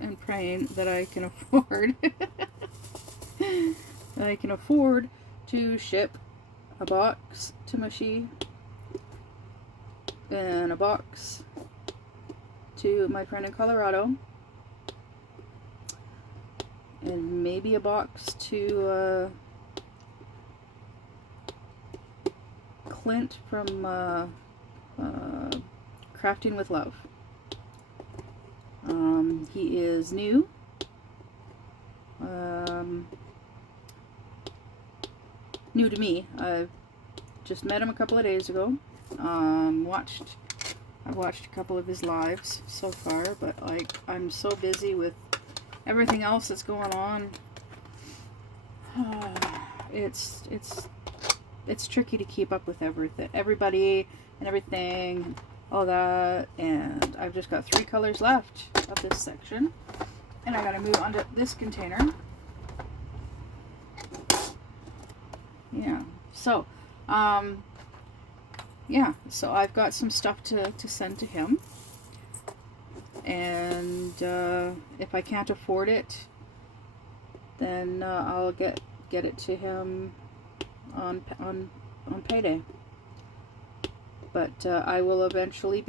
and praying that I can afford that I can afford to ship a box to Mushy and a box to my friend in Colorado, and maybe a box to Clint from Crafting with Love. He is new. New to me. I've just met him a couple of days ago. I've watched a couple of his lives so far, but like I'm so busy with everything else that's going on. It's tricky to keep up with everybody and everything, all that, and I've just got 3 colors left of this section, and I gotta move on to this container. Yeah, so yeah, so I've got some stuff to send to him, and if I can't afford it, then I'll get it to him on payday. But I will eventually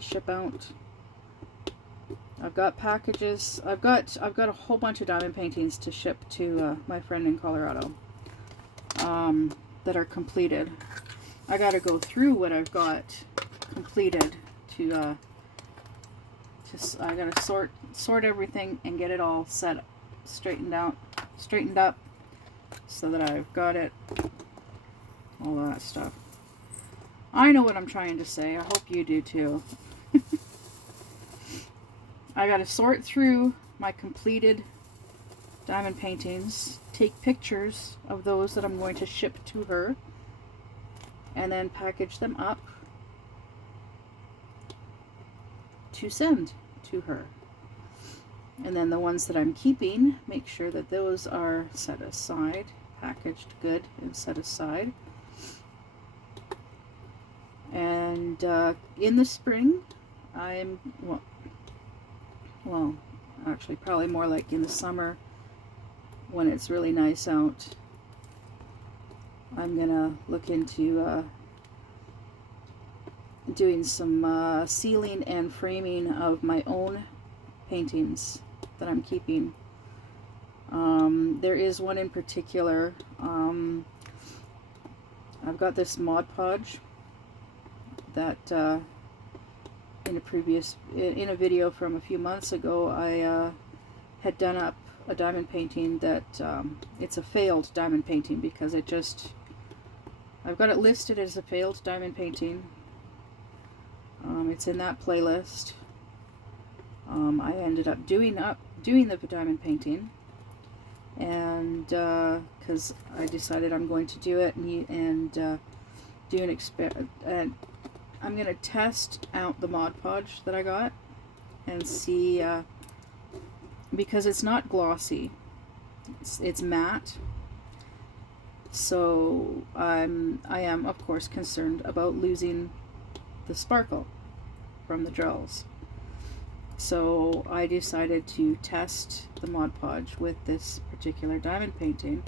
ship out. I've got packages. I've got a whole bunch of diamond paintings to ship to my friend in Colorado that are completed. I got to go through what I've got completed to I got to sort everything and get it all straightened up, so that I've got it, all that stuff. I know what I'm trying to say. I hope you do too. I got to sort through my completed diamond paintings, take pictures of those that I'm going to ship to her, and then package them up to send to her. And then the ones that I'm keeping, make sure that those are set aside, packaged good and set aside. And in the spring, well, actually probably more like in the summer when it's really nice out, I'm gonna look into doing some sealing and framing of my own paintings that I'm keeping. There is one in particular. I've got this Mod Podge that in a video from a few months ago, I had done up a diamond painting that it's a failed diamond painting because I've got it listed as a failed diamond painting. It's in that playlist. I ended up doing the diamond painting, and because I decided I'm going to do it and do an experiment. I'm going to test out the Mod Podge that I got and see, because it's not glossy, it's matte, so I am of course concerned about losing the sparkle from the gels. So I decided to test the Mod Podge with this particular diamond painting,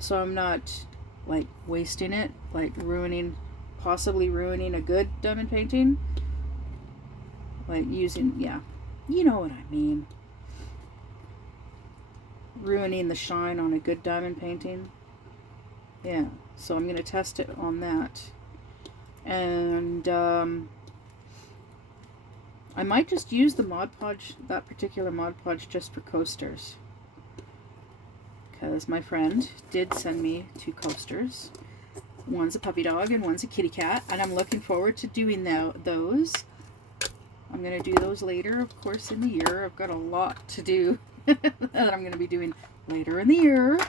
so I'm not like wasting it, like possibly ruining a good diamond painting, like using, yeah, you know what I mean, ruining the shine on a good diamond painting. Yeah, so I'm going to test it on that, and I might just use the Mod Podge, that particular Mod Podge, just for coasters, because my friend did send me 2 coasters. One's a puppy dog and one's a kitty cat, and I'm looking forward to doing those. I'm going to do those later, of course, in the year. I've got a lot to do that I'm going to be doing later in the year.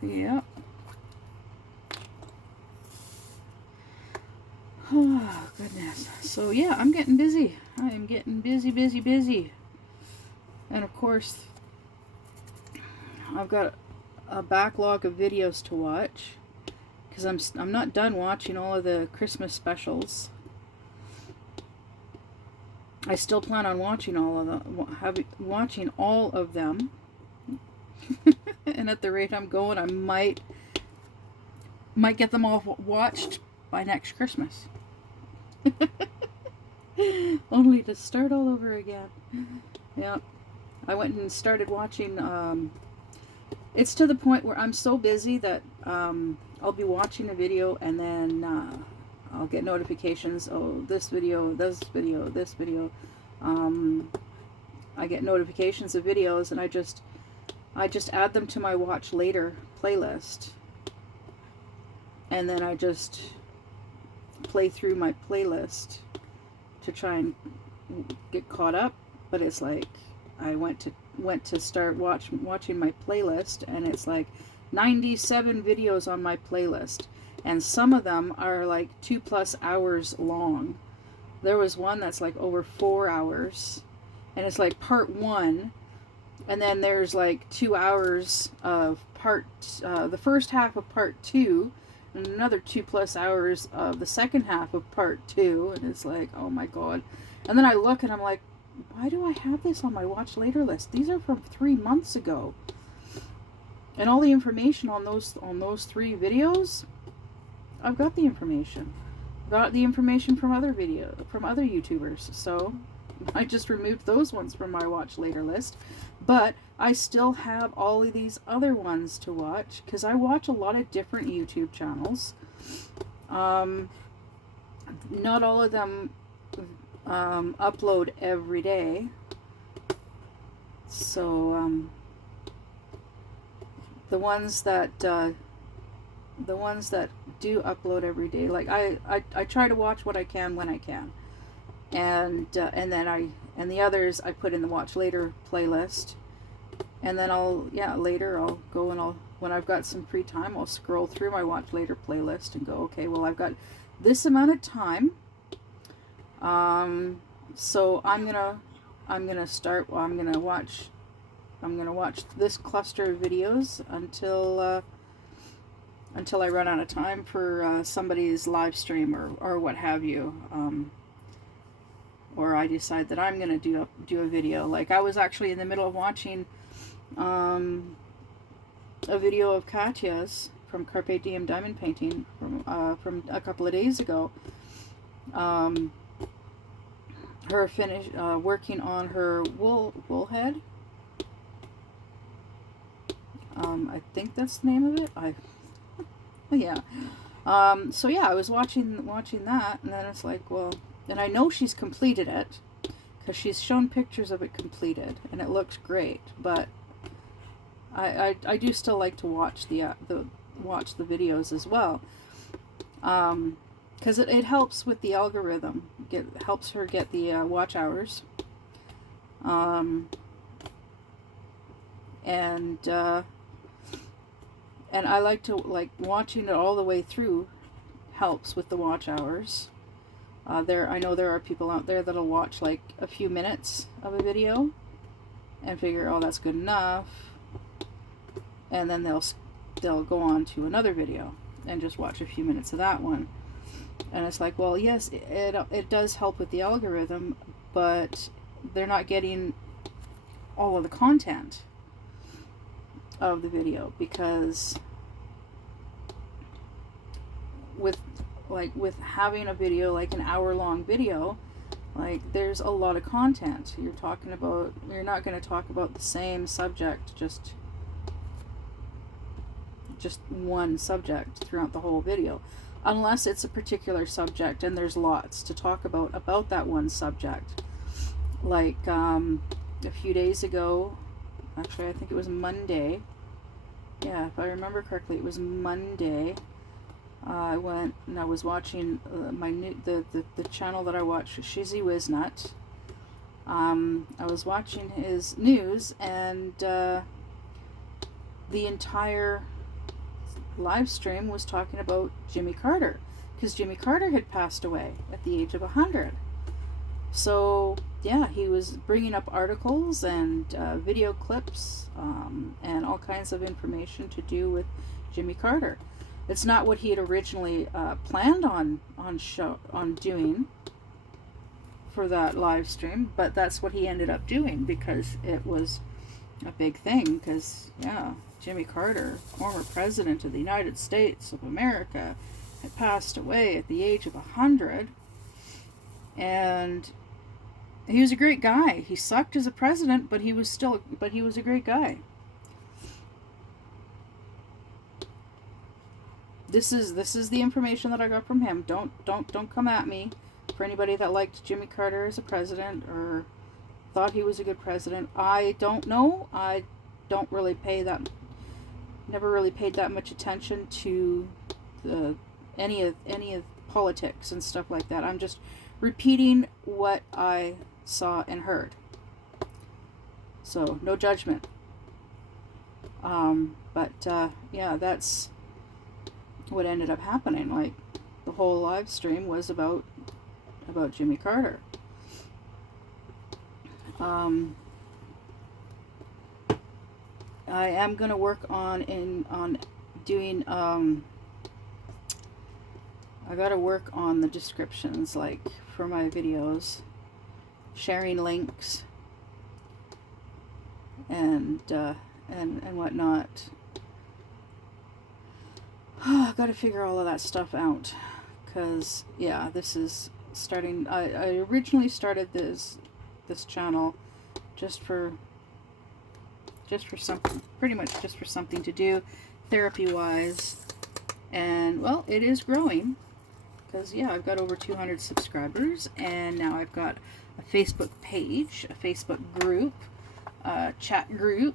Yeah. Oh, goodness. So, yeah, I'm getting busy. I am getting busy. And, of course, I've got a backlog of videos to watch, because I'm not done watching all of the Christmas specials. I still plan on watching all of them, watching all of them. And at the rate I'm going, I might get them all watched by next Christmas. Only to start all over again. Yeah. I went and started watching, it's to the point where I'm so busy that I'll be watching a video and then I'll get notifications. Oh, this video, this video, this video. I get notifications of videos, and I just add them to my watch later playlist, and then I just play through my playlist to try and get caught up. But it's like I went to start watching my playlist, and it's like 97 videos on my playlist, and some of them are like 2+ hours long. There was one that's like over 4 hours, and it's like part 1, and then there's like 2 hours of the first half of part 2, and another 2+ hours of the second half of part 2, and it's like, oh my god. And then I look and I'm like, why do I have this on my watch later list? These are from 3 months ago. And all the information on those 3 videos, I've got the information. Got the information from other YouTubers. So I just removed those ones from my watch later list. But I still have all of these other ones to watch, because I watch a lot of different YouTube channels. Not all of them upload every day. So the ones that do upload every day, like I try to watch what I can when I can, and then the others I put in the watch later playlist, and then later I'll go and when I've got some free time, I'll scroll through my watch later playlist and go, okay, well, I've got this amount of time, so I'm gonna watch this cluster of videos until I run out of time for somebody's live stream or what have you, or I decide that I'm gonna do a video. Like I was actually in the middle of watching a video of Katya's from Carpe Diem Diamond Painting from a couple of days ago. Her working on her wool head. I think that's the name of it. Yeah. So yeah, I was watching that, and then it's like, well, and I know she's completed it, because she's shown pictures of it completed, and it looks great. But I do still like to watch the videos as well, because it helps with the algorithm. Helps her get the watch hours, and I like watching it all the way through helps with the watch hours. I know there are people out there that'll watch like a few minutes of a video and figure, oh, that's good enough, and then they'll go on to another video and just watch a few minutes of that one. And it's like, well, yes, it does help with the algorithm, but they're not getting all of the content of the video, because with having a video, like an hour-long video, like there's a lot of content. You're not going to talk about the same subject, just one subject throughout the whole video, unless it's a particular subject and there's lots to talk about that one subject. Like a few days ago, actually I think it was Monday, yeah, if I remember correctly, it was Monday, I went and I was watching the channel that I watch, Shizzy Wiznut. I was watching his news, and the entire live stream was talking about Jimmy Carter, because Jimmy Carter had passed away at the age of 100. So yeah, he was bringing up articles and video clips and all kinds of information to do with Jimmy Carter. It's not what he had originally planned on doing for that live stream, but that's what he ended up doing because it was a big thing. Because yeah, Jimmy Carter, former president of the United States of America, had passed away at the age of 100, and he was a great guy. He sucked as a president, but he was a great guy. This is the information that I got from him. Don't come at me for anybody that liked Jimmy Carter as a president or thought he was a good president. I don't know. I don't really never really paid that much attention to any of politics and stuff like that. I'm just repeating what I saw and heard. So no judgment. Yeah, that's what ended up happening. Like, the whole live stream was about Jimmy Carter. I am gonna work on doing I gotta work on the descriptions, like, for my videos, sharing links and whatnot. I gotta figure all of that stuff out, because yeah, this is starting. I originally started this channel just for something, pretty much just for something to do therapy wise, and well, it is growing, because yeah, I've got over 200 subscribers, and now I've got a Facebook page, a Facebook group, a chat group,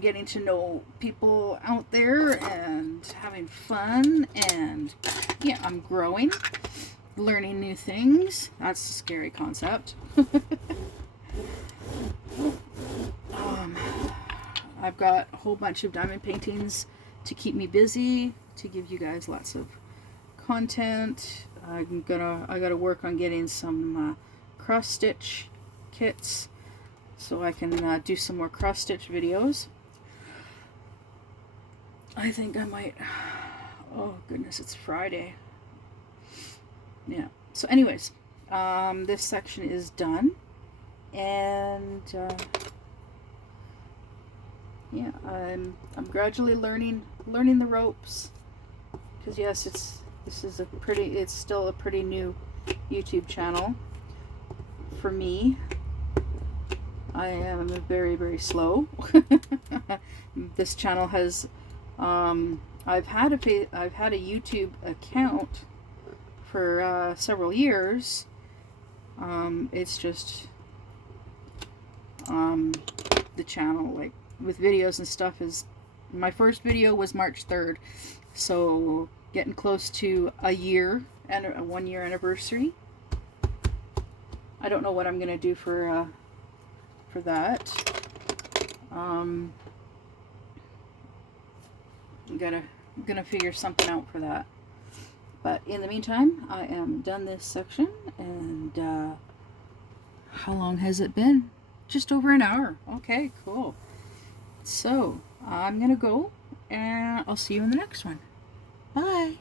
getting to know people out there and having fun, and yeah, I'm growing, learning new things. That's a scary concept. I've got a whole bunch of diamond paintings to keep me busy, to give you guys lots of content. I gotta work on getting some cross stitch kits, so I can do some more cross stitch videos. I think I might. Oh goodness, it's Friday. Yeah. So anyways, this section is done, and yeah, I'm gradually learning the ropes, because yes, it's still a pretty new YouTube channel for me. I am very, very slow. This channel has I've had a YouTube account for several years. It's just the channel, like, with videos and stuff, is, my first video was March 3rd, so getting close to a year and a 1 year anniversary. I don't know what I'm gonna do for that. I'm gonna figure something out for that. But in the meantime, I am done this section, and how long has it been? Just over an hour. Okay, cool. So I'm gonna go, and I'll see you in the next one. Bye.